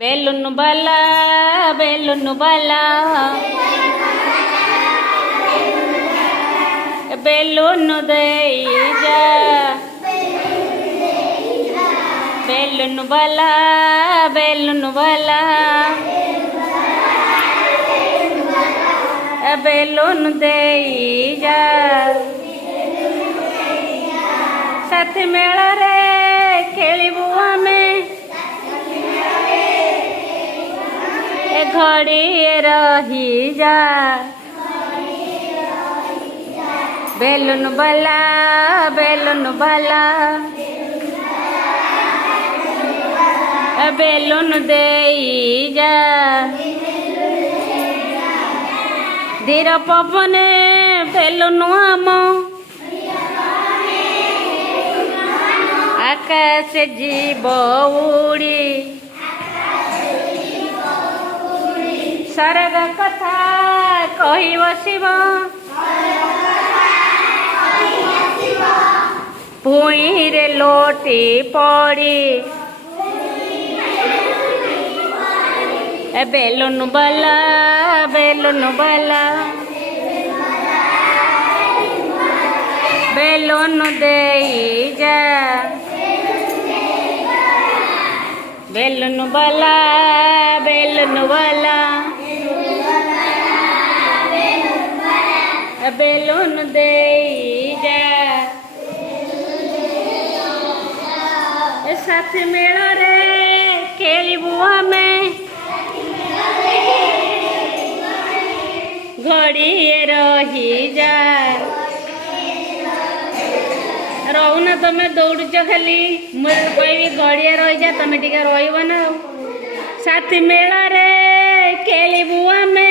Balloon बाला balloon बाला balloon दे जा balloon बाला balloon बाला balloon दे जा साथी मेल रे खेलबू आमे घड़ी रही जा बेलून बाला बेलून बाला बेलून दे जा धीर पवन बेलून आम आकाश जीव उड़ी सरग कथा कही बसिब भूई रे लोटी पड़ी बेलून बाला बेलून बाला बेलून दे जा बेलून बाला बेलून बाला बेलून दे जा साथी मेल रे खेलबू आमे घड़ी रही जा रोना तमें दौड़ुच खाली मुझे कहबी घड़िया रही जा तुम टे रही ना साथी मेल रे खेलबू आमे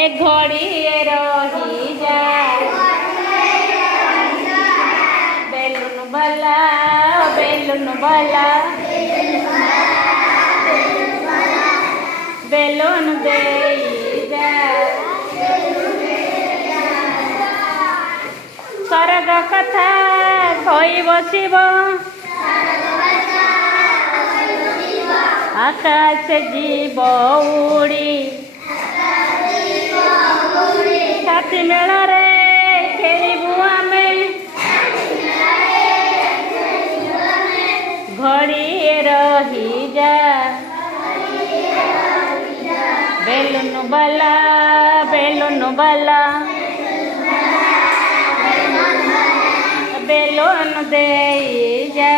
ए घड़ी रही जा बेलून बाला बेलून बाला बेलून दे जा सरग कथा कही बसिब आकाश जीव उड़ी साथी मेल रे खेलबू आमे घड़ी रही जा बेलून बाला बेलून बाला बेलून दे जा।